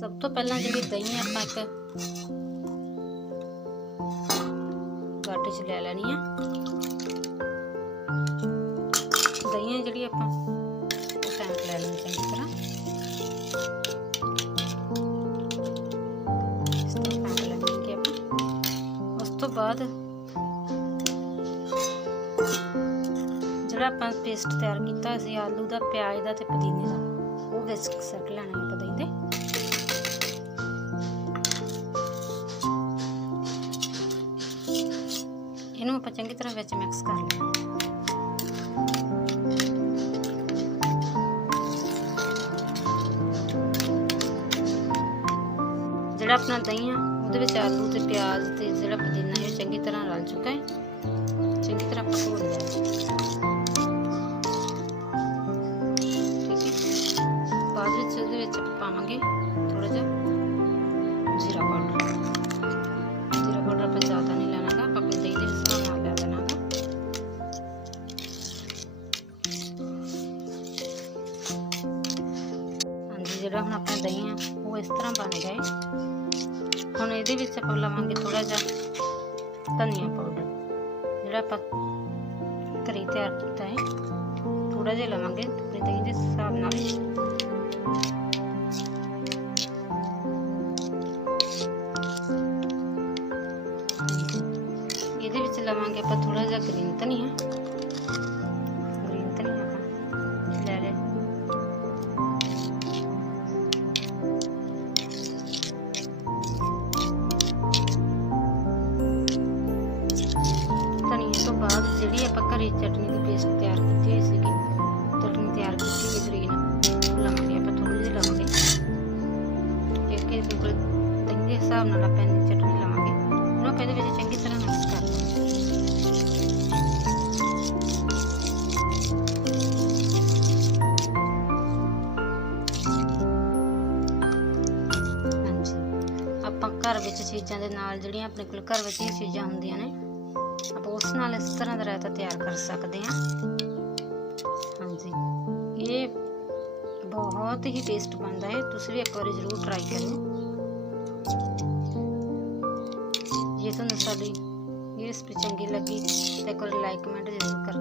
ਸਭ ਤੋਂ ਪਹਿਲਾਂ ਜਿਹੜੀ ਦਹੀਂ ਆਪਾਂ ਇੱਕ ਵਾਟੇ 'ਚ ਲੈ ਲੈਣੀ ਆ। ਦਹੀਂ ਜਿਹੜੀ ਆਪਾਂ ਉਹ ਫੈਂਟ ਲੈ ਲੈਣੀ ਚੰਗੀ ਤਰ੍ਹਾਂ। ਉਸ ਤੋਂ ਬਾਅਦ ਜਿਹੜਾ ਆਪਾਂ ਪੇਸਟ ਤਿਆਰ ਕੀਤਾ ਸੀ, ਆਲੂ ਦਾ, ਪਿਆਜ਼ ਦਾ ਤੇ ਪੁਦੀਨੇ ਦਾ, ਉਹ ਵਿੱਚ ਸੱਟ ਲੈਣਾ ਆਪਾਂ ਦਹੀਂ ਦੇ ਇਹਨੂੰ ਆਪਾਂ ਚੰਗੀ ਤਰ੍ਹਾਂ ਵਿੱਚ ਮਿਕਸ ਕਰ ਲੈਣਾ ਜਿਹੜਾ ਆਪਣਾ ਦਹੀਂ ਆ ਉਹਦੇ ਵਿੱਚ ਆਲੂ ਤੇ ਪਿਆਜ਼ ਤੇ ਜਿਹੜਾ ਪੁਦੀਨਾ ਹੈ ਉਹ ਚੰਗੀ ਤਰ੍ਹਾਂ ਰਲ ਚੁੱਕਾ ਹੈ ਚੰਗੀ ਤਰ੍ਹਾਂ ਆਪਾਂ ਘੋਲ ਲਿਆ ਜਿਹੜਾ ਹੁਣ ਆਪਣਾ ਦਹੀਂ ਆ, ਉਹ ਇਸ ਤਰ੍ਹਾਂ ਬਣ ਗਿਆ ਹੈ ਹੁਣ ਇਹਦੇ ਵਿੱਚ ਆਪਾਂ ਲਵਾਂਗੇ ਥੋੜਾ ਜਿਹਾ ਧਨੀਆ ਪਾਊਡਰ, ਜਿਹੜਾ ਆਪਾਂ ਘਰੇ ਤਿਆਰ ਕੀਤਾ ਹੈ। ਥੋੜਾ ਜਿਹਾ ਲਵਾਂਗੇ, ਆਪਣੇ ਦਹੀਂ ਦੇ ਹਿਸਾਬ ਨਾਲ। ਇਹਦੇ ਵਿੱਚ ਲਵਾਂਗੇ ਆਪਾਂ ਥੋੜਾ ਜਿਹਾ ਗ੍ਰੀਨ ਧਨੀਆ। ਜਿਹੜੀ ਆਪਾਂ ਘਰੇ ਚਟਨੀ ਦੀ ਪੇਸਟ ਤਿਆਰ ਕੀਤੀ ਹੋਈ ਸੀਗੀ, ਚਟਨੀ ਤਿਆਰ ਕੀਤੀ ਹੋਈ ਗ੍ਰੀਨ ਉਹ ਆਪਾਂ ਥੋੜੀ ਜਿਹੀ ਲਵਾਂਗੇ ਇੱਕ ਇੱਕ ਬਿਲਕੁਲ ਦਹੀਂ ਹਿਸਾਬ ਨਾਲ ਆਪਾਂ ਇੰਨੀ ਚਟਨੀ ਲਵਾਂਗੇ। ਉਹਨੂੰ ਆਪਾਂ ਇਹਦੇ ਵਿੱਚ ਚੰਗੀ ਤਰ੍ਹਾਂ ਮਿਕਸ ਕਰ ਲਵਾਂਗੇ ਆਪਾਂ ਘਰ ਵਿੱਚ ਚੀਜ਼ਾਂ ਦੇ ਨਾਲ ਜਿਹੜੀਆਂ ਆਪਣੇ ਕੋਲ ਘਰ ਵਿੱਚ ਹੀ ਚੀਜ਼ਾਂ ਹੁੰਦੀਆਂ ਨੇ ਆਪਾਂ ਉਸ ਨਾਲ ਇਸ ਤਰ੍ਹਾਂ ਦਾ ਰਾਇਤਾ ਤਿਆਰ ਕਰ ਸਕਦੇ ਹਾਂ। ਹਾਂਜੀ। ਇਹ ਬਹੁਤ ਹੀ ਟੇਸਟ ਬਣਦਾ ਹੈ। ਤੁਸੀਂ ਵੀ ਇੱਕ ਵਾਰੀ ਜ਼ਰੂਰ ਟਰਾਈ ਕਰਿਓ। ਜੇ ਤੁਹਾਨੂੰ ਸਾਡੀ ਇਹ ਰੈਸਪੀ ਚੰਗੀ ਲੱਗੀ ਤਾਂ ਇੱਕ ਵਾਰ ਲਾਈਕ ਕਮੈਂਟ ਜ਼ਰੂਰ ਕਰ